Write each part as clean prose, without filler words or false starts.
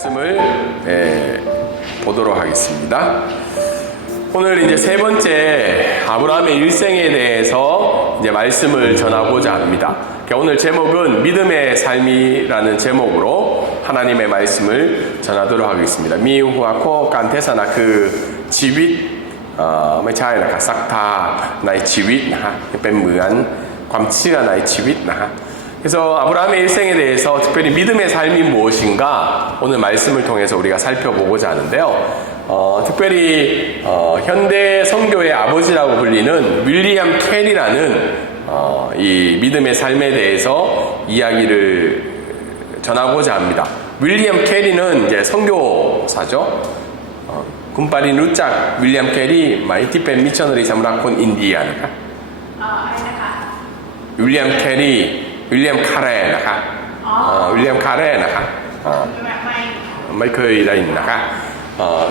말씀을 보도록 하겠습니다. 오늘 이제 세 번째 아브라함의 일생에 대해서 이제 말씀을 전하고자 합니다. 오늘 제목은 믿음의 삶이라는 제목으로 하나님의 말씀을 전하도록 하겠습니다. 미후아코 깐테사나 그 지윗ไม่ใช่นะครับศรัทธาในชีวิตนะฮะเป็นเหมือนความเชื่อในชีวิตนะฮะ 그래서 아브라함의 일생에 대해서 특별히 믿음의 삶이 무엇인가 오늘 말씀을 통해서 우리가 살펴보고자 하는데요. 특별히 현대 선교의 아버지라고 불리는 윌리엄 캐리라는 이 믿음의 삶에 대해서 이야기를 전하고자 합니다. 윌리엄 캐리는 이제 선교사죠. 군빨이 누짝 윌리엄 캐리 마이티 pen 미셔너리สำหรับคนอินเดียนะครับ อะไรนะคะ 윌리엄 캐리 윌리엄 카레 นะครับ 윌리엄 카레 นะครับ ไม่เคยได้ยินนะครับ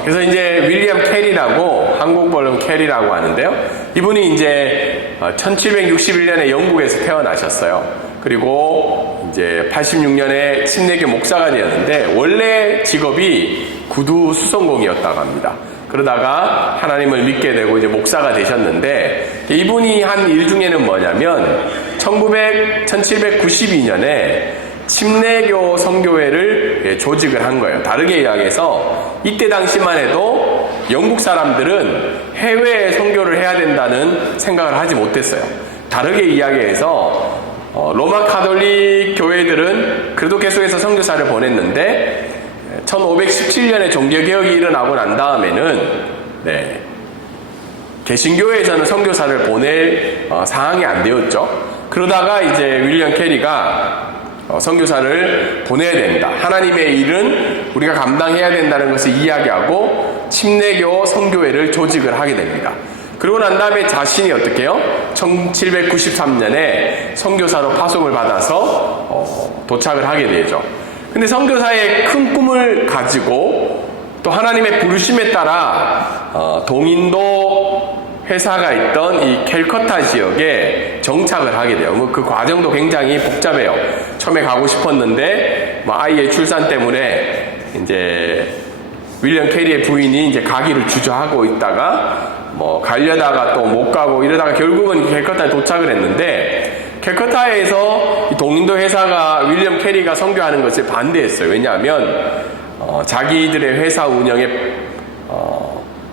그래서 이제 윌리엄 캐리라고 한국 번역 캐리라고 하는데요. 이분이 이제 1761년에 영국에서 태어나셨어요. 그리고 이제 86년에 침례교 목사가 되었는데 원래 직업이 구두 수선공이었다고 합니다. 그러다가 하나님을 믿게 되고 이제 목사가 되셨는데 이분이 한 일 중에는 뭐냐면 1792년에 침례교 선교회를 조직을 한 거예요. 다르게 이야기해서 이때 당시만 해도 영국 사람들은 해외에 선교를 해야 된다는 생각을 하지 못했어요. 다르게 이야기해서 로마 가톨릭 교회들은 그래도 계속해서 선교사를 보냈는데 1517년에 종교개혁이 일어나고 난 다음에는 개신교회에서는 선교사를 보낼 상황이 안 되었죠. 그러다가 이제 윌리엄 캐리가 선교사를 보내야 된다. 하나님의 일은 우리가 감당해야 된다는 것을 이야기하고 침례교 선교회를 조직을 하게 됩니다. 그리고 난 다음에 자신이 어떻게 해요? 1793년에 선교사로 파송을 받아서 도착을 하게 되죠. 근데 선교사의 큰 꿈을 가지고 또 하나님의 부르심에 따라 동인도 회사가 있던 이 캘커타 지역에 정착을 하게 돼요. 그 과정도 굉장히 복잡해요. 처음에 가고 싶었는데 아이의 출산 때문에 이제 윌리엄 캐리의 부인이 이제 가기를 주저하고 있다가 가려다가 또 못 가고 이러다가 결국은 캘커타에 도착을 했는데 캘커타에서 동인도 회사가 윌리엄 캐리가 선교하는 것을 반대했어요. 왜냐하면 자기들의 회사 운영에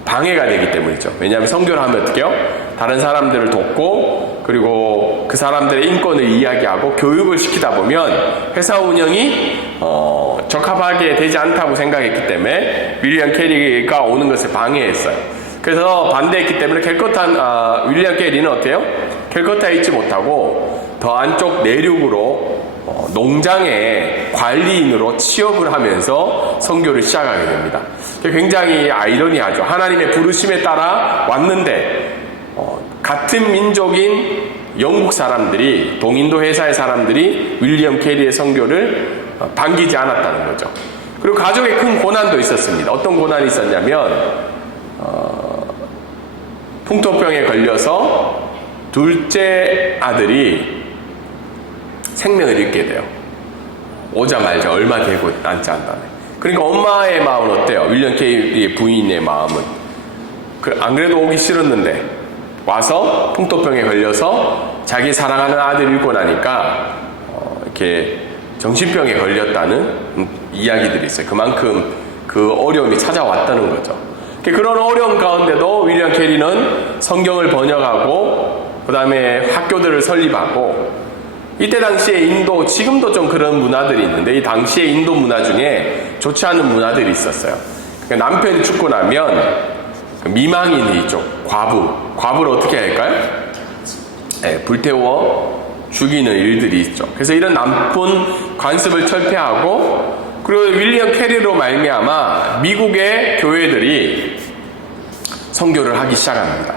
방해가 되기 때문이죠. 왜냐하면 선교를 하면 어떻게 해요? 다른 사람들을 돕고 그리고 그 사람들의 인권을 이야기하고 교육을 시키다 보면 회사 운영이 적합하게 되지 않다고 생각했기 때문에 윌리엄 캐리가 오는 것을 방해했어요. 그래서 반대했기 때문에 윌리엄 캐리는 어때요? 캘커타에 있지 못하고 더 안쪽 내륙으로 농장의 관리인으로 취업을 하면서 선교를 시작하게 됩니다. 굉장히 아이러니하죠. 하나님의 부르심에 따라 왔는데 같은 민족인 영국 사람들이 동인도 회사의 사람들이 윌리엄 캐리의 선교를 반기지 않았다는 거죠. 그리고 가족에 큰 고난도 있었습니다. 어떤 고난이 있었냐면 풍토병에 걸려서 둘째 아들이 생명을 잃게 돼요. 오자마자 얼마 되고 남지 않다네. 그러니까 엄마의 마음은 어때요? 윌리엄 캐리의 부인의 마음은 안 그래도 오기 싫었는데 와서 풍토병에 걸려서 자기 사랑하는 아들을 잃고 나니까 이렇게 정신병에 걸렸다는 이야기들이 있어요. 그만큼 그 어려움이 찾아왔다는 거죠. 그런 어려움 가운데도 윌리엄 캐리는 성경을 번역하고 그 다음에 학교들을 설립하고 이때 당시에 인도, 지금도 좀 그런 문화들이 있는데 이 당시에 인도 문화 중에 좋지 않은 문화들이 있었어요. 그러니까 남편이 죽고 나면 미망인이죠. 과부를 어떻게 할까요? 불태워 죽이는 일들이 있죠. 그래서 이런 나쁜 관습을 철폐하고 그리고 윌리엄 캐리로 말미암아 미국의 교회들이 선교를 하기 시작합니다.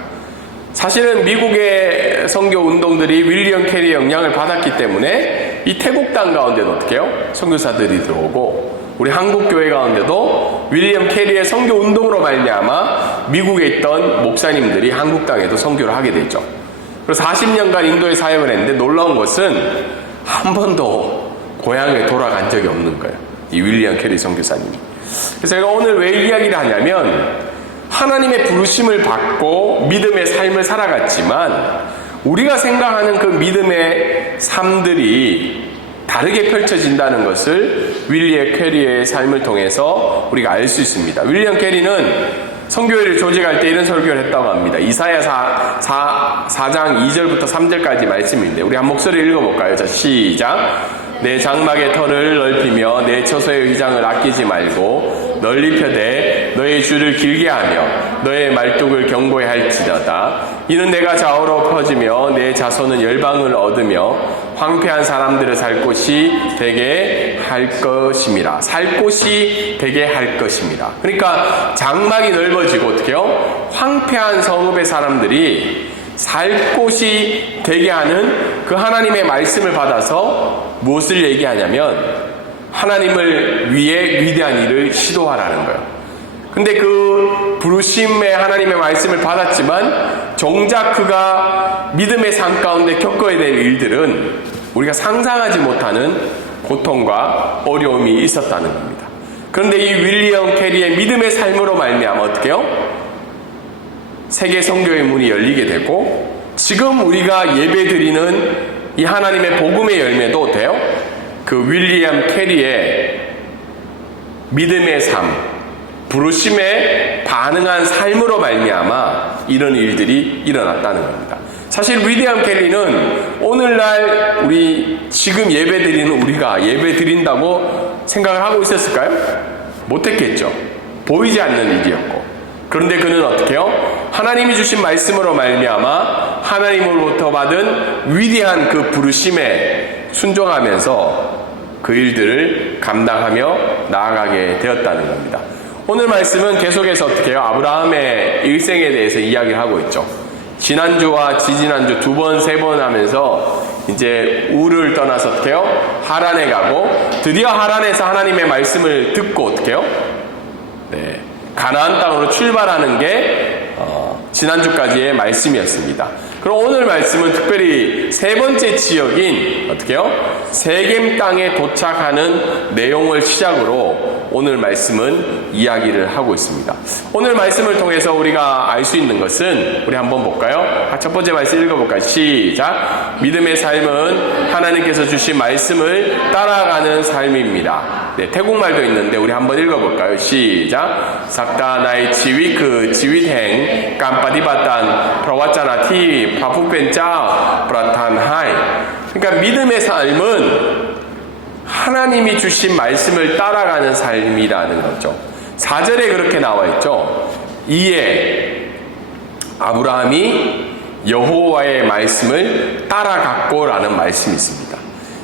사실은 미국의 선교 운동들이 윌리엄 캐리의 영향을 받았기 때문에 이 태국 땅 가운데도 어떻게 해요? 선교사들이 들어오고 우리 한국 교회 가운데도 윌리엄 캐리의 선교 운동으로 말미암아 미국에 있던 목사님들이 한국 땅에도 선교를 하게 됐죠. 그래서 40년간 인도에 사역을 했는데 놀라운 것은 한 번도 고향에 돌아간 적이 없는 거예요. 이 윌리엄 캐리 선교사님이. 그래서 제가 오늘 왜 이야기를 하냐면 하나님의 부르심을 받고 믿음의 삶을 살아갔지만 우리가 생각하는 그 믿음의 삶들이 다르게 펼쳐진다는 것을 윌리엄 캐리의 삶을 통해서 우리가 알 수 있습니다. 윌리엄 캐리는 선교회를 조직할 때 이런 설교를 했다고 합니다. 이사야 4장 2절부터 3절까지 말씀인데 우리 한 목소리 읽어볼까요? 자, 시작. 내 장막의 털을 넓히며 내 처소의 휘장을 아끼지 말고 널리 펴되 너의 줄을 길게 하며 너의 말뚝을 견고히 할지어다. 이는 내가 좌우로 퍼지며 내 자손은 열방을 얻으며 황폐한 사람들을 살 곳이 되게 할 것임이라. 살 곳이 되게 할 것입니다. 그러니까 장막이 넓어지고 어떻게 해요? 황폐한 성읍의 사람들이 살 곳이 되게 하는 그 하나님의 말씀을 받아서 무엇을 얘기하냐면 하나님을 위해 위대한 일을 시도하라는 거예요. 근데 그 부르심의 하나님의 말씀을 받았지만 정작 그가 믿음의 삶 가운데 겪어야 될 일들은 우리가 상상하지 못하는 고통과 어려움이 있었다는 겁니다. 그런데 이 윌리엄 캐리의 믿음의 삶으로 말미암아 어떻게 해요? 세계 선교의 문이 열리게 되고 지금 우리가 예배드리는 이 하나님의 복음의 열매도 돼요? 그 윌리엄 캐리의 믿음의 삶, 부르심에 반응한 삶으로 말미암아 이런 일들이 일어났다는 겁니다. 사실 윌리엄 캐리는 오늘날 우리 지금 예배드리는 우리가 예배드린다고 생각을 하고 있었을까요? 못했겠죠. 보이지 않는 일이었고. 그런데 그는 어떻게 해요? 하나님이 주신 말씀으로 말미암아 하나님으로부터 받은 위대한 그 부르심에 순종하면서 그 일들을 감당하며 나아가게 되었다는 겁니다. 오늘 말씀은 계속해서 어떻게 해요? 아브라함의 일생에 대해서 이야기를 하고 있죠. 지난주와 지지난주 두 번, 세 번 하면서 이제 우를 떠나서 어떻게 해요? 하란에 가고 드디어 하란에서 하나님의 말씀을 듣고 어떻게 해요? 네, 가나안 땅으로 출발하는 게 지난주까지의 말씀이었습니다. 그럼 오늘 말씀은 특별히 세 번째 지역인 어떻게 해요? 세겜 땅에 도착하는 내용을 시작으로 오늘 말씀은 이야기를 하고 있습니다. 오늘 말씀을 통해서 우리가 알 수 있는 것은 우리 한번 볼까요? 첫 번째 말씀 읽어볼까요? 시작. 믿음의 삶은 하나님께서 주신 말씀을 따라가는 삶입니다. 네, 태국말도 있는데 우리 한번 읽어볼까요? 시작. 삭다 나의 지위크 지위행 깜빠디바탄 프라와짜나 티 파푸펜짜 프라탄하이. 그러니까 믿음의 삶은 하나님이 주신 말씀을 따라가는 삶이라는 거죠. 4절에 그렇게 나와 있죠. 이에 아브라함이 여호와의 말씀을 따라갔고라는 말씀이 있습니다.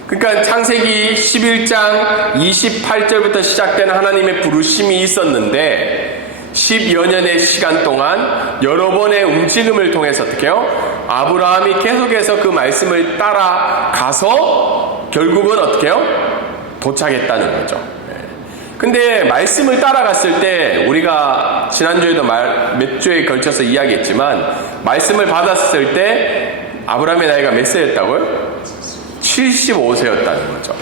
그러니까 창세기 11장 28절부터 시작된 하나님의 부르심이 있었는데 10여 년의 시간 동안 여러 번의 움직임을 통해서 어떻게 해요? 아브라함이 계속해서 그 말씀을 따라가서 결국은 어떻게 해요? 도착했다는 거죠. 근데 말씀을 따라갔을 때 우리가 지난주에도 몇 주에 걸쳐서 이야기했지만 말씀을 받았을 때 아브라함의 나이가 몇 세였다고요? 75세였다는 거죠.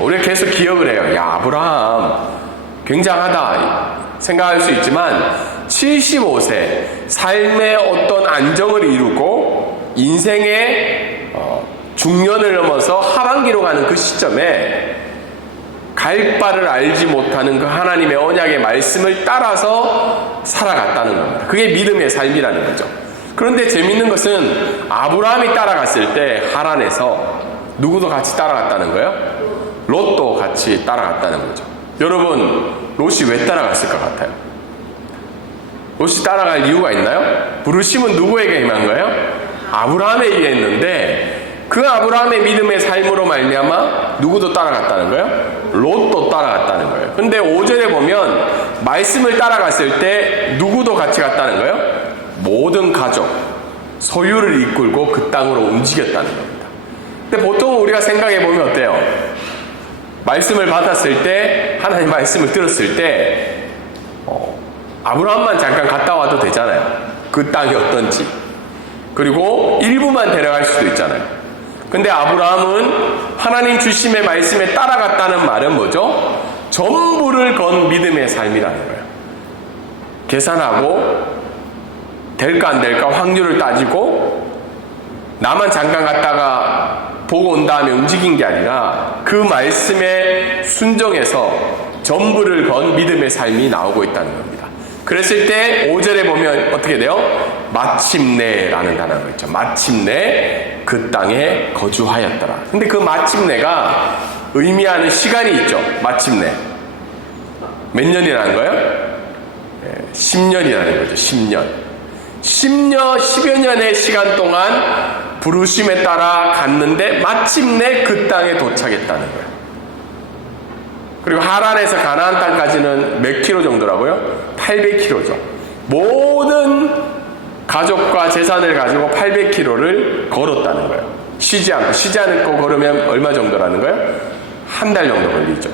우리가 계속 기억을 해요. 야, 아브라함 굉장하다 생각할 수 있지만 75세 삶의 어떤 안정을 이루고 인생의 중년을 넘어서 하반기로 가는 그 시점에 갈 바를 알지 못하는 그 하나님의 언약의 말씀을 따라서 살아갔다는 겁니다. 그게 믿음의 삶이라는 거죠. 그런데 재밌는 것은 아브라함이 따라갔을 때 하란에서 누구도 같이 따라갔다는 거예요? 롯도 같이 따라갔다는 거죠. 여러분, 롯이 왜 따라갔을 것 같아요? 롯이 따라갈 이유가 있나요? 부르심은 누구에게 임한 거예요? 아브라함에게 했는데 그 아브라함의 믿음의 삶으로 말미암아 누구도 따라갔다는 거예요? 롯도 따라갔다는 거예요. 근데 5절에 보면 말씀을 따라갔을 때 누구도 같이 갔다는 거예요? 모든 가족, 소유를 이끌고 그 땅으로 움직였다는 겁니다. 근데 보통 우리가 생각해 보면 어때요? 말씀을 받았을 때, 하나님 말씀을 들었을 때 아브라함만 잠깐 갔다 와도 되잖아요. 그 땅이 어떤지. 그리고 일부만 데려갈 수도 있잖아요. 근데 아브라함은 하나님 주심의 말씀에 따라갔다는 말은 뭐죠? 전부를 건 믿음의 삶이라는 거예요. 계산하고 될까 안 될까 확률을 따지고 나만 잠깐 갔다가 보고 온 다음에 움직인 게 아니라 그 말씀에 순종해서 전부를 건 믿음의 삶이 나오고 있다는 겁니다. 그랬을 때 5절에 보면 어떻게 돼요? 마침내라는 단어가 있죠. 마침내 그 땅에 거주하였더라. 근데 그 마침내가 의미하는 시간이 있죠. 마침내. 몇 년이라는 거예요? 10년이라는 거죠. 10년. 10여 년의 시간 동안 부르심에 따라 갔는데 마침내 그 땅에 도착했다는 거예요. 그리고 하란에서 가나안 땅까지는 몇 킬로 정도라고요? 800킬로죠. 모든 가족과 재산을 가지고 800킬로를 걸었다는 거예요. 쉬지 않고 걸으면 얼마 정도라는 거예요? 한 달 정도 걸리죠.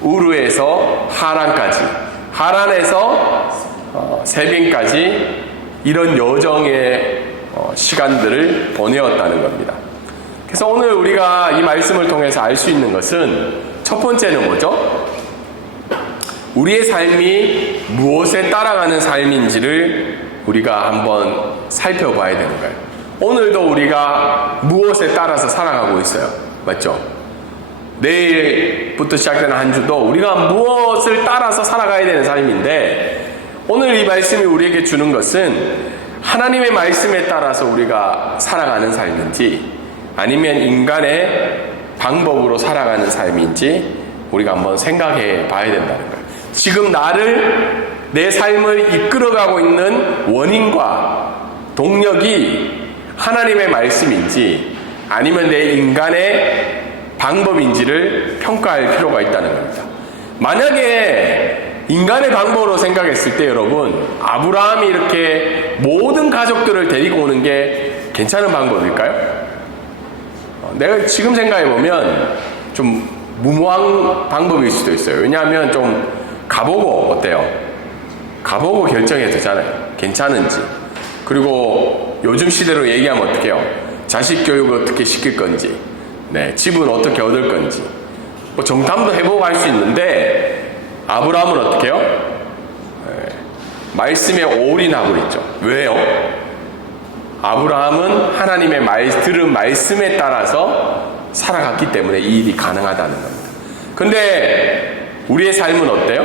우르에서 하란까지, 하란에서 세빙까지 이런 여정의 시간들을 보내었다는 겁니다. 그래서 오늘 우리가 이 말씀을 통해서 알 수 있는 것은 첫 번째는 뭐죠? 우리의 삶이 무엇에 따라가는 삶인지를 우리가 한번 살펴봐야 되는 거예요. 오늘도 우리가 무엇에 따라서 살아가고 있어요. 맞죠? 내일부터 시작되는 한 주도 우리가 무엇을 따라서 살아가야 되는 삶인데 오늘 이 말씀이 우리에게 주는 것은 하나님의 말씀에 따라서 우리가 살아가는 삶인지 아니면 인간의 방법으로 살아가는 삶인지 우리가 한번 생각해 봐야 된다는 거예요. 지금 내 삶을 이끌어가고 있는 원인과 동력이 하나님의 말씀인지 아니면 내 인간의 방법인지를 평가할 필요가 있다는 겁니다. 만약에 인간의 방법으로 생각했을 때 여러분, 아브라함이 이렇게 모든 가족들을 데리고 오는 게 괜찮은 방법일까요? 내가 지금 생각해보면 좀 무모한 방법일 수도 있어요. 왜냐하면 좀 가보고 어때요? 가보고 결정해도 되잖아요. 괜찮은지. 그리고 요즘 시대로 얘기하면 어떡해요? 자식 교육을 어떻게 시킬 건지, 집은 어떻게 얻을 건지, 뭐 정탐도 해보고 할 수 있는데 아브라함은 어떻게 해요? 말씀에 올인하고 있죠. 왜요? 아브라함은 하나님의 들은 말씀에 따라서 살아갔기 때문에 이 일이 가능하다는 겁니다. 근데 우리의 삶은 어때요?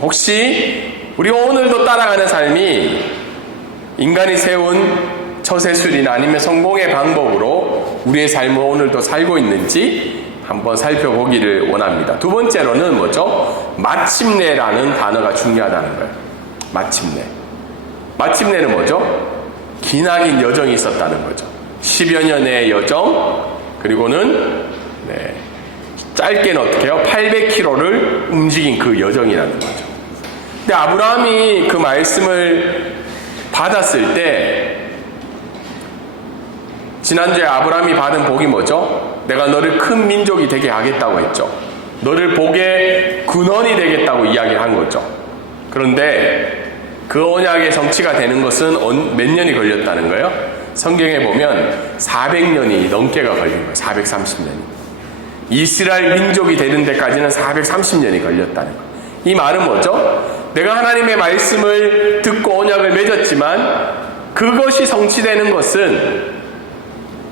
혹시 우리가 오늘도 따라가는 삶이 인간이 세운 처세술이나 아니면 성공의 방법으로 우리의 삶을 오늘도 살고 있는지 한번 살펴보기를 원합니다. 두 번째로는 뭐죠? 마침내라는 단어가 중요하다는 거예요. 마침내. 마침내는 뭐죠? 기나긴 여정이 있었다는 거죠. 10여 년의 여정, 그리고는 짧게는 어떻게 해요? 800km를 움직인 그 여정이라는 거죠. 근데 아브라함이 그 말씀을 받았을 때 지난주에 아브라함이 받은 복이 뭐죠? 내가 너를 큰 민족이 되게 하겠다고 했죠. 너를 복의 근원이 되겠다고 이야기를 한 거죠. 그런데 그 언약의 성취가 되는 것은 몇 년이 걸렸다는 거예요? 성경에 보면 400년이 넘게가 걸린 거예요. 430년이. 이스라엘 민족이 되는 데까지는 430년이 걸렸다는 거예요. 이 말은 뭐죠? 내가 하나님의 말씀을 듣고 언약을 맺었지만 그것이 성취되는 것은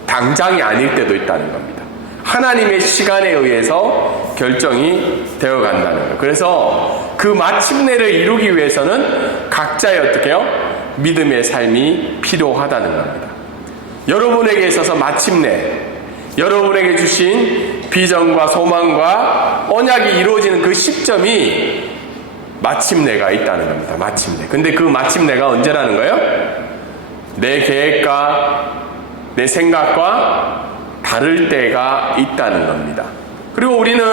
당장이 아닐 때도 있다는 겁니다. 하나님의 시간에 의해서 결정이 되어 간다는 거예요. 그래서 그 마침내를 이루기 위해서는 각자의 어떻게 해요? 믿음의 삶이 필요하다는 겁니다. 여러분에게 있어서 마침내, 여러분에게 주신 비전과 소망과 언약이 이루어지는 그 시점이 마침내가 있다는 겁니다. 마침내. 근데 그 마침내가 언제라는 거예요? 내 계획과 내 생각과 다를 때가 있다는 겁니다. 그리고 우리는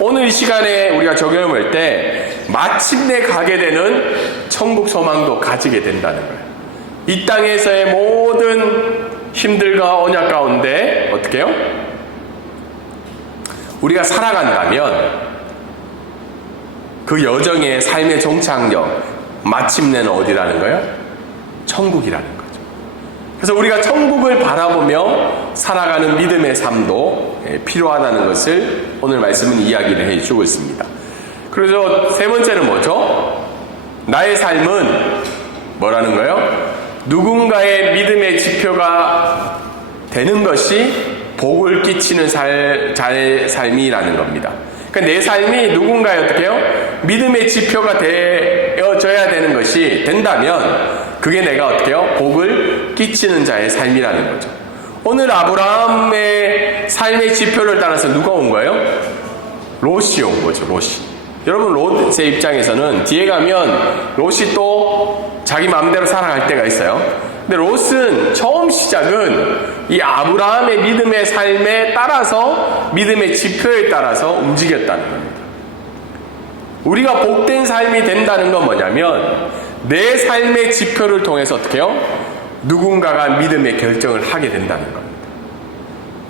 오늘 이 시간에 우리가 적용해 볼 때 마침내 가게 되는 천국 소망도 가지게 된다는 거예요. 이 땅에서의 모든 힘들과 언약 가운데 어떻게 해요? 우리가 살아간다면 그 여정의 삶의 종착역, 마침내는 어디라는 거예요? 천국이라는 거죠. 그래서 우리가 천국을 바라보며 살아가는 믿음의 삶도 필요하다는 것을 오늘 말씀은 이야기를 해주고 있습니다. 그래서 세 번째는 뭐죠? 나의 삶은 뭐라는 거예요? 누군가의 믿음의 지표가 되는 것이 복을 끼치는 삶이라는 겁니다. 그러니까 내 삶이 누군가의 어떻게 해요? 믿음의 지표가 되어져야 되는 것이 된다면 그게 내가 어떻게 해요? 복을 끼치는 자의 삶이라는 거죠. 오늘 아브라함의 삶의 지표를 따라서 누가 온 거예요? 롯이 온 거죠. 롯이. 여러분 롯의 입장에서는 뒤에 가면 롯이 또 자기 마음대로 살아갈 때가 있어요. 근데 롯은 처음 시작은 이 아브라함의 믿음의 삶에 따라서 믿음의 지표에 따라서 움직였다는 겁니다. 우리가 복된 삶이 된다는 건 뭐냐면 내 삶의 지표를 통해서 어떻게 해요? 누군가가 믿음의 결정을 하게 된다는 겁니다.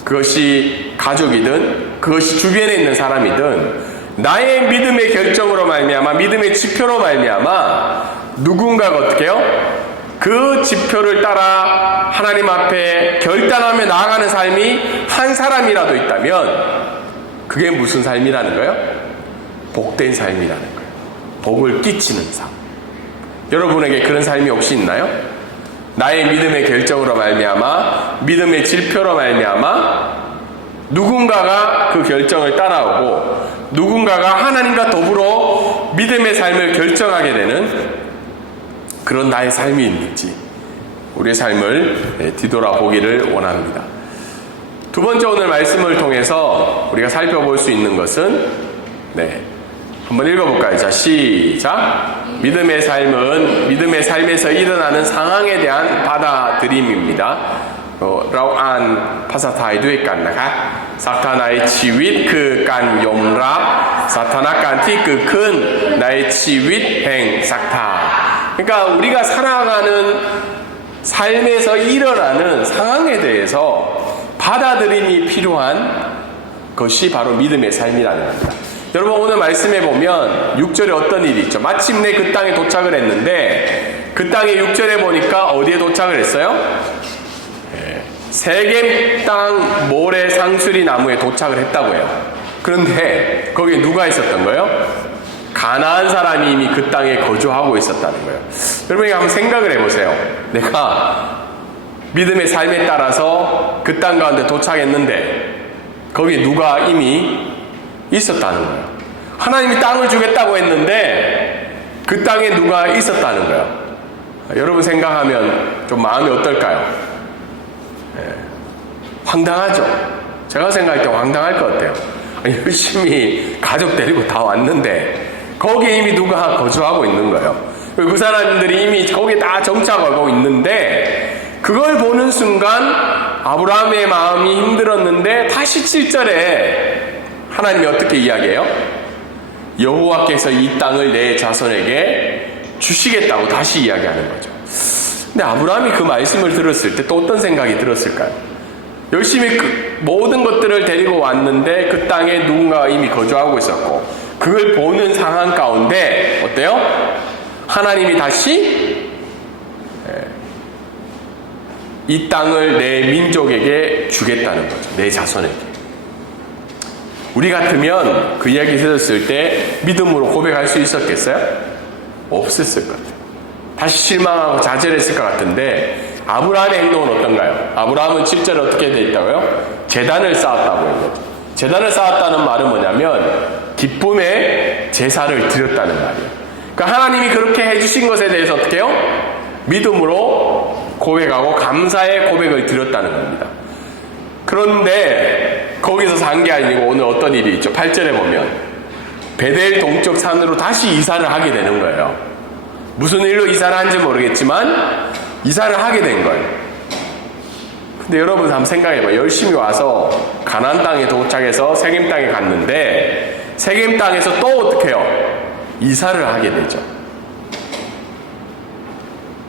그것이 가족이든 그것이 주변에 있는 사람이든 나의 믿음의 결정으로 말미암아 믿음의 지표로 말미암아 누군가가 어떻게 해요? 그 지표를 따라 하나님 앞에 결단하며 나아가는 삶이 한 사람이라도 있다면 그게 무슨 삶이라는 거예요? 복된 삶이라는 거예요. 복을 끼치는 삶. 여러분에게 그런 삶이 혹시 있나요? 나의 믿음의 결정으로 말미암아 믿음의 지표로 말미암아 누군가가 그 결정을 따라오고 누군가가 하나님과 더불어 믿음의 삶을 결정하게 되는 그런 나의 삶이 있는지 우리의 삶을 뒤돌아보기를 원합니다. 두 번째 오늘 말씀을 통해서 우리가 살펴볼 수 있는 것은 한번 읽어볼까요? 자, 시작. 믿음의 삶은 믿음의 삶에서 일어나는 상황에 대한 받아들임입니다.เราอ่านภาษาไทยด้วยกันนะคะสักทาในชีวิตคือการยอมรับสถานการณ์ที่เกิดขึ้นในชีวิตแห่งศรัทธา 그러니까 우리가 살아가는 삶에서 일어나는 상황에 대해서 받아들임이 필요한 것이 바로 믿음의 삶이라는 겁니다. 여러분 오늘 말씀해 보면 6절에 어떤 일이 있죠? 마침내 그 땅에 도착을 했는데 그 땅에 6절에 보니까 어디에 도착을 했어요? 세겜 땅 모래 상수리 나무에 도착을 했다고 해요. 그런데 거기에 누가 있었던 거예요? 가나안 사람이 이미 그 땅에 거주하고 있었다는 거예요. 여러분이 한번 생각을 해보세요. 내가 믿음의 삶에 따라서 그 땅 가운데 도착했는데 거기에 누가 이미 있었다는 거예요. 하나님이 땅을 주겠다고 했는데 그 땅에 누가 있었다는 거예요. 여러분 생각하면 좀 마음이 어떨까요? 황당하죠. 제가 생각할 때 황당할 것 같아요. 열심히 가족 데리고 다 왔는데 거기에 이미 누가 거주하고 있는 거예요. 그 사람들이 이미 거기에 다 정착하고 있는데 그걸 보는 순간 아브라함의 마음이 힘들었는데 다시 7절에 하나님이 어떻게 이야기해요? 여호와께서 이 땅을 내 자손에게 주시겠다고 다시 이야기하는 거죠. 근데 아브라함이 그 말씀을 들었을 때 또 어떤 생각이 들었을까요? 열심히 모든 것들을 데리고 왔는데 그 땅에 누군가가 이미 거주하고 있었고 그걸 보는 상황 가운데 어때요? 하나님이 다시 이 땅을 내 민족에게 주겠다는 거죠. 내 자손에게. 우리 같으면 그 이야기 들었을 때 믿음으로 고백할 수 있었겠어요? 없었을 것 같아요. 다시 실망하고 좌절했을 것 같은데 아브라함의 행동은 어떤가요? 아브라함은 7절에 어떻게 되어 있다고요? 제단을 쌓았다고 해요. 제단을 쌓았다는 말은 뭐냐면 기쁨의 제사를 드렸다는 말이에요. 그러니까 하나님이 그렇게 해주신 것에 대해서 어떻게 해요? 믿음으로 고백하고 감사의 고백을 드렸다는 겁니다. 그런데 거기서 산 게 아니고 오늘 어떤 일이 있죠? 8절에 보면 베델 동쪽 산으로 다시 이사를 하게 되는 거예요. 무슨 일로 이사를 한지 모르겠지만 이사를 하게 된 거예요. 근데 여러분 한번 생각해봐요. 열심히 와서 가나안 땅에 도착해서 세겜 땅에 갔는데 세겜 땅에서 또 어떻게 해요? 이사를 하게 되죠.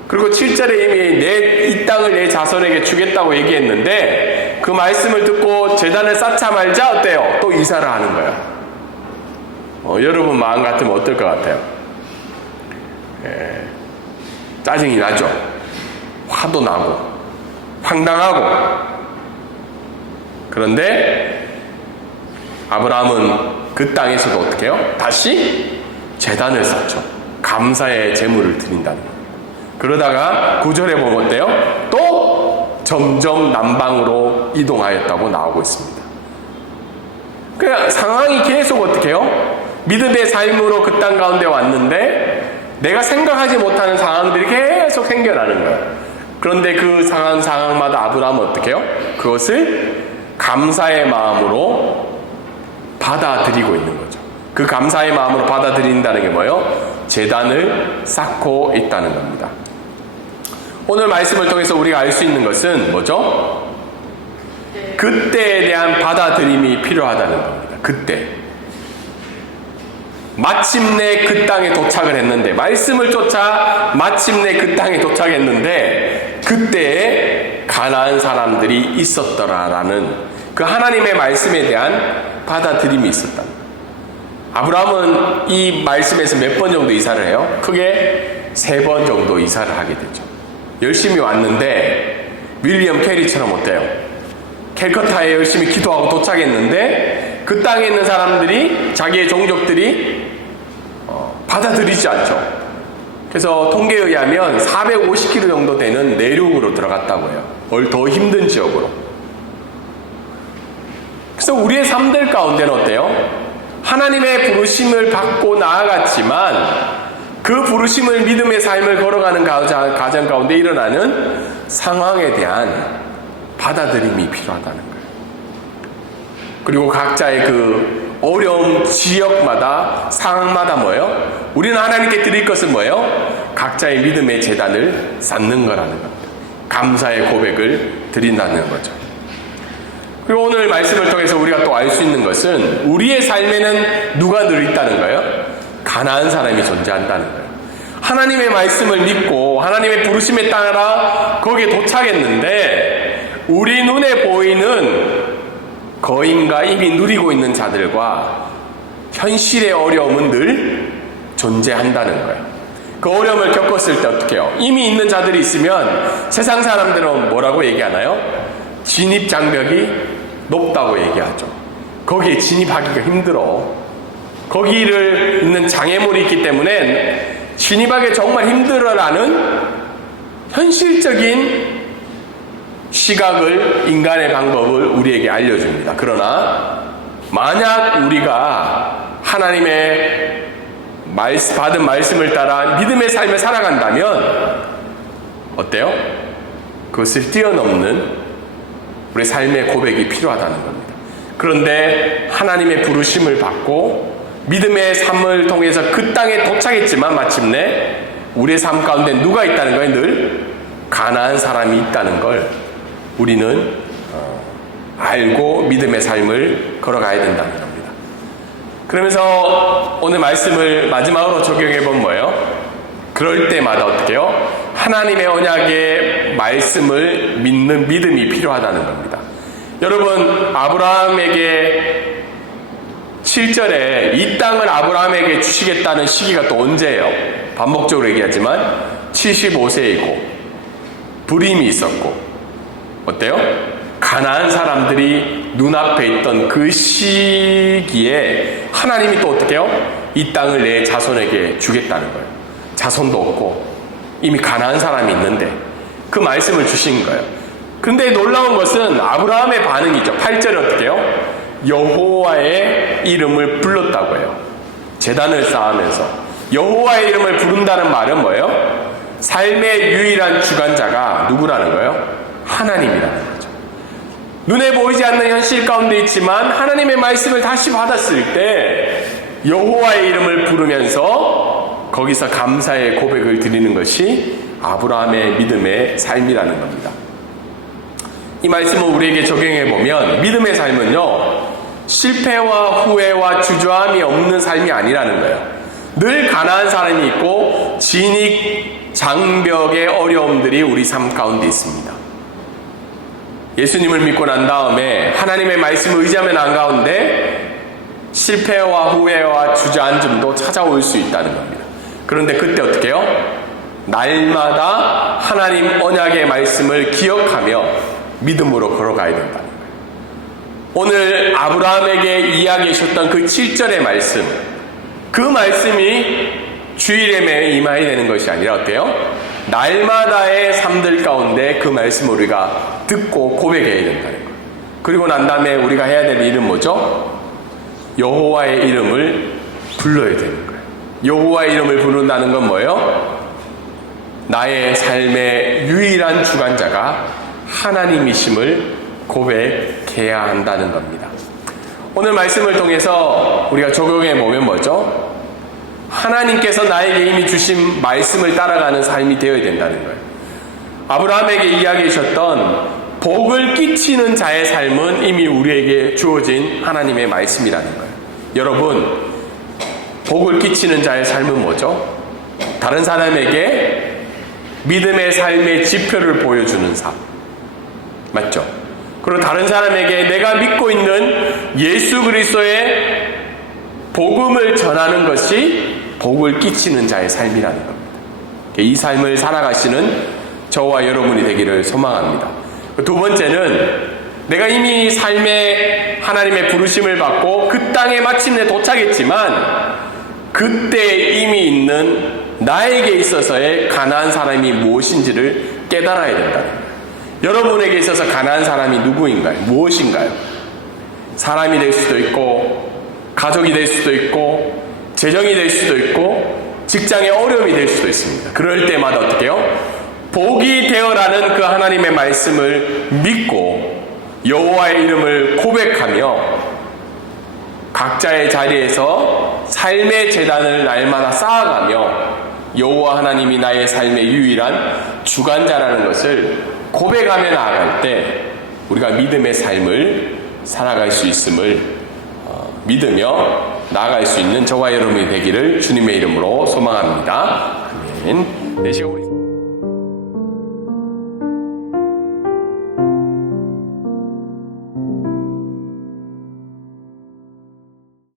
그리고 7절에 이미 이 땅을 내 자손에게 주겠다고 얘기했는데 그 말씀을 듣고 제단을 쌓자 말자 어때요? 또 이사를 하는 거예요. 여러분 마음 같으면 어떨 것 같아요? 짜증이 나죠. 화도 나고 황당하고, 그런데 아브라함은 그 땅에서도 어떻게 해요? 다시 제단을 쌓죠. 감사의 제물을 드린다는 겁니다. 그러다가 9절에 보면 어때요? 또 점점 남방으로 이동하였다고 나오고 있습니다. 그냥 상황이 계속 어떻게 해요? 믿음의 삶으로 그 땅 가운데 왔는데 내가 생각하지 못하는 상황들이 계속 생겨나는 거예요. 그런데 그 상황마다 아브라함은 어떻게 해요? 그것을 감사의 마음으로 받아들이고 있는 거죠. 그 감사의 마음으로 받아들인다는 게 뭐예요? 제단을 쌓고 있다는 겁니다. 오늘 말씀을 통해서 우리가 알 수 있는 것은 뭐죠? 그때에 대한 받아들임이 필요하다는 겁니다. 그때. 마침내 그 땅에 도착을 했는데, 말씀을 쫓아 마침내 그 땅에 도착했는데 그때에 가나안 사람들이 있었더라라는 그 하나님의 말씀에 대한 받아들임이 있었다. 아브라함은 이 말씀에서 몇 번 정도 이사를 해요? 크게 3번 정도 이사를 하게 되죠. 열심히 왔는데 윌리엄 캐리처럼 어때요? 캘커타에 열심히 기도하고 도착했는데 그 땅에 있는 사람들이, 자기의 종족들이 받아들이지 않죠. 그래서 통계에 의하면 450km 정도 되는 내륙으로 들어갔다고 해요. 더 힘든 지역으로. 그래서 우리의 삶들 가운데는 어때요? 하나님의 부르심을 받고 나아갔지만 그 부르심을, 믿음의 삶을 걸어가는 가정 가운데 일어나는 상황에 대한 받아들임이 필요하다는 거예요. 그리고 각자의 그 어려움 지역마다, 상황마다 뭐예요? 우리는 하나님께 드릴 것은 뭐예요? 각자의 믿음의 제단을 쌓는 거라는 겁니다. 감사의 고백을 드린다는 거죠. 그리고 오늘 말씀을 통해서 우리가 또 알 수 있는 것은 우리의 삶에는 누가 늘 있다는 거예요? 가나안 사람이 존재한다는 거예요. 하나님의 말씀을 믿고 하나님의 부르심에 따라 거기에 도착했는데 우리 눈에 보이는 거인과 이미 누리고 있는 자들과 현실의 어려움은 늘 존재한다는 거예요. 그 어려움을 겪었을 때 어떻게 해요? 이미 있는 자들이 있으면 세상 사람들은 뭐라고 얘기하나요? 진입 장벽이 높다고 얘기하죠. 거기에 진입하기가 힘들어. 거기를 있는 장애물이 있기 때문에 진입하기 정말 힘들어라는 현실적인 시각을, 인간의 방법을 우리에게 알려줍니다. 그러나 만약 우리가 하나님의 받은 말씀을 따라 믿음의 삶을 살아간다면 어때요? 그것을 뛰어넘는 우리 삶의 고백이 필요하다는 겁니다. 그런데 하나님의 부르심을 받고 믿음의 삶을 통해서 그 땅에 도착했지만 마침내 우리의 삶 가운데 누가 있다는 거예요? 늘 가나안 사람이 있다는 걸 우리는 알고 믿음의 삶을 걸어가야 된다는 겁니다. 그러면서 오늘 말씀을 마지막으로 적용해보면 뭐예요? 그럴 때마다 어떻게 해요? 하나님의 언약의 말씀을 믿는 믿음이 필요하다는 겁니다. 여러분, 아브라함에게 7절에 이 땅을 아브라함에게 주시겠다는 시기가 또 언제예요? 반복적으로 얘기하지만 75세이고 불임이 있었고 어때요? 가나안 사람들이 눈앞에 있던 그 시기에 하나님이 또 어떻게 해요? 이 땅을 내 자손에게 주겠다는 거예요. 자손도 없고 이미 가나안 사람이 있는데 그 말씀을 주신 거예요. 근데 놀라운 것은 아브라함의 반응이죠. 8절에 어떻게 해요? 여호와의 이름을 불렀다고 해요. 제단을 쌓으면서 여호와의 이름을 부른다는 말은 뭐예요? 삶의 유일한 주관자가 누구라는 거예요? 하나님이라는 거죠. 눈에 보이지 않는 현실 가운데 있지만 하나님의 말씀을 다시 받았을 때 여호와의 이름을 부르면서 거기서 감사의 고백을 드리는 것이 아브라함의 믿음의 삶이라는 겁니다. 이 말씀을 우리에게 적용해 보면 믿음의 삶은요, 실패와 후회와 주저함이 없는 삶이 아니라는 거예요. 늘 가난한 사람이 있고 진입 장벽의 어려움들이 우리 삶 가운데 있습니다. 예수님을 믿고 난 다음에 하나님의 말씀을 의지하며 난 가운데 실패와 후회와 주저앉음도 찾아올 수 있다는 겁니다. 그런데 그때 어떻게 해요? 날마다 하나님 언약의 말씀을 기억하며 믿음으로 걸어가야 된다는 거예요. 오늘 아브라함에게 이야기하셨던 그 7절의 말씀, 그 말씀이 주일에 임하게 되는 것이 아니라 어때요? 날마다의 삶들 가운데 그 말씀을 우리가 듣고 고백해야 된다는 거예요. 그리고 난 다음에 우리가 해야 될 일은 뭐죠? 여호와의 이름을 불러야 되는 거예요. 여호와의 이름을 부른다는 건 뭐예요? 나의 삶의 유일한 주관자가 하나님이심을 고백해야 한다는 겁니다. 오늘 말씀을 통해서 우리가 적용해 보면 뭐죠? 하나님께서 나에게 이미 주신 말씀을 따라가는 삶이 되어야 된다는 거예요. 아브라함에게 이야기하셨던 복을 끼치는 자의 삶은 이미 우리에게 주어진 하나님의 말씀이라는 거예요. 여러분, 복을 끼치는 자의 삶은 뭐죠? 다른 사람에게 믿음의 삶의 지표를 보여주는 삶. 맞죠? 그리고 다른 사람에게 내가 믿고 있는 예수 그리스도의 복음을 전하는 것이 복을 끼치는 자의 삶이라는 겁니다. 이 삶을 살아가시는 저와 여러분이 되기를 소망합니다. 두 번째는 내가 이미 삶에 하나님의 부르심을 받고 그 땅에 마침내 도착했지만 그때 이미 있는 나에게 있어서의 가나안 사람이 무엇인지를 깨달아야 된다는 거예요. 여러분에게 있어서 가나안 사람이 누구인가요? 무엇인가요? 사람이 될 수도 있고 가족이 될 수도 있고 재정이 될 수도 있고 직장의 어려움이 될 수도 있습니다. 그럴 때마다 어떻게 해요? 복이 되어라는 그 하나님의 말씀을 믿고 여호와의 이름을 고백하며 각자의 자리에서 삶의 재단을 날마다 쌓아가며 여호와 하나님이 나의 삶의 유일한 주관자라는 것을 고백하며 나아갈 때 우리가 믿음의 삶을 살아갈 수 있음을 믿으며 나아갈 수 있는 저와 여러분이 되기를 주님의 이름으로 소망합니다. 아멘. 네, 시간 우리